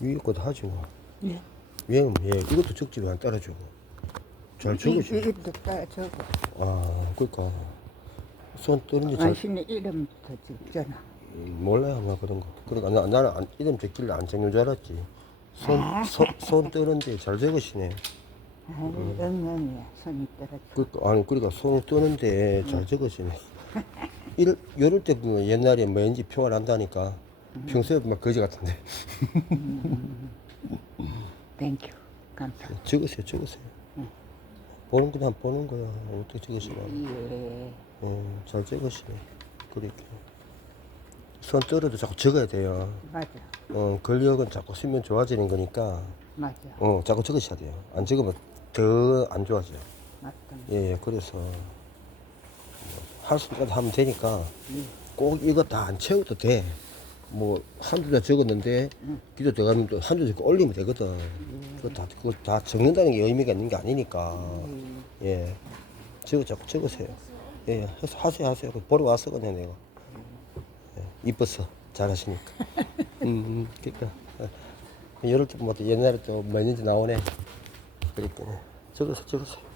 위에 것도 하지 뭐. 예. 위에는 예, 이것도 적지를 안 따라주고. 잘 적으시. 이- 이름도 따 적어. 아, 그러니까 손 뜨는지 잘 당신의 이름부터 적잖아. 몰라요, 뭐 그런 거. 그러니까 나, 나는 안, 이름 적길래 안 적는 줄 알았지. 손, 손, 손 뜨는데 잘 적으시네. 아이, 엉엉이야. 손이 떨어져. 그러니까, 아니, 그러니까 손 뜨는데 잘 적으시네. 이럴, 이럴 때 보면 옛날에 뭐 왠지 표가 난다니까. 평소에 막 거지 같은데. 땡큐. 감사. 적으세요, 적으세요. 보는 그냥 보는 거야. 어떻게 적으시나. 예. 음, 잘 적으시네. 그렇게. 손 떨어도 자꾸 적어야 돼요. 맞아. 어, 근력은 자꾸 수면 좋아지는 거니까, 맞아. 어, 자꾸 적으셔야 돼요. 안 적으면 더 안 좋아져요. 맞다. 예, 예, 그래서, 뭐, 할수 있는 거 하면 되니까, 꼭 이거 다 안 채워도 돼. 뭐, 한두 자 적었는데, 기도 들어가면 또 한두 자 올리면 되거든. 그거 다, 그거 다 적는다는 게 의미가 있는 게 아니니까, 예. 적어, 자꾸 적으세요. 예, 해서 하세요, 하세요. 보러 왔어, 그냥 내가. 예, 이뻐서. 잘하시니까. 음, 음, 그니까. 이럴 때, 뭐, 또 옛날에 또, 몇 년째 나오네. 그러니까. 적으세요, 적으세요.